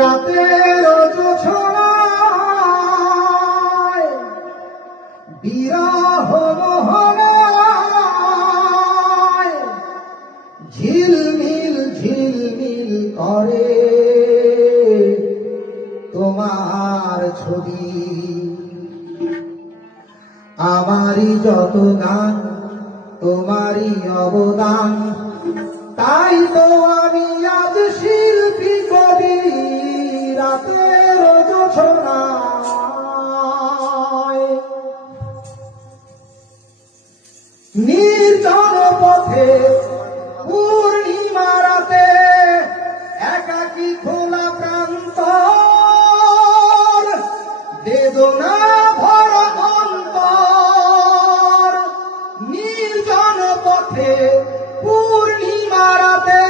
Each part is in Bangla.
রাতের জোছনায় বিরহ মোহনায় ঝিলমিল ঝিলমিল করে তোমার ছবি। আমারই যত গান তোমারই অবদান, তাই তো আমি আজ শিল্পী কবি। রাতের জোছনায় নির্জন পথে পূর্ণিমা রাতে একাকী খোলা প্রান্তর, বেদনা ভরা অন্তর। নির্জন পথে পূর্ণিমা রাতে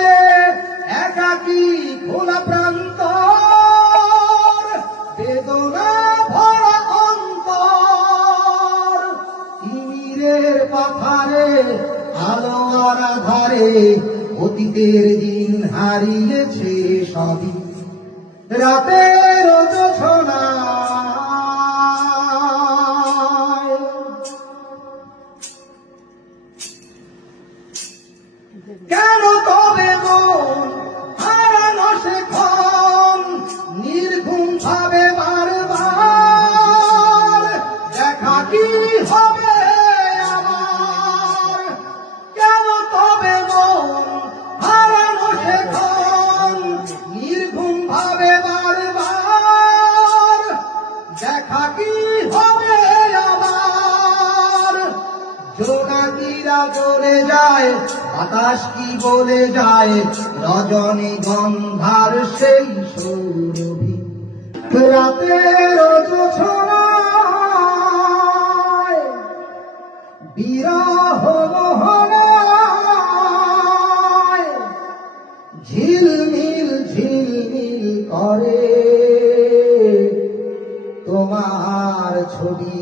একাকী খোলা প্রান্তর, বেদনা ভরা অন্তর। তিমিরের পাথারে আলো আর আধারে অতীতের দিন হারিয়েছে সবই। রাতের জোছনায় কেন তবে মন হারানো সেক্ষণ নির্ঘুম ভাবে বারবার? দেখা কি হবে আমার? কেন তবে মন হারানো সেক্ষণ নির্ঘুম ভাবে বারবার? দেখা কি হবে আমার? জোনাকিরা চলে যায়, বাতাস কি বলে যায়, রজনী গন্ধার সেই সৌরভী। রাতের জোছনায় বিরহ মোহনায় ঝিলমিল ঝিলমিল করে তোমার ছবি।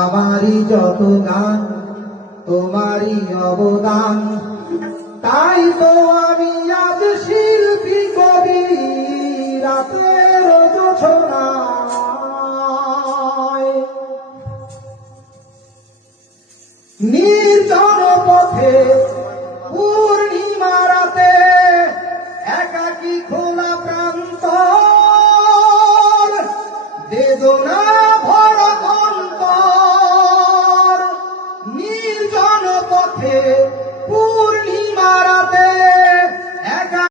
আমারই যত গান তোমারই অবদান, তাই তো আমি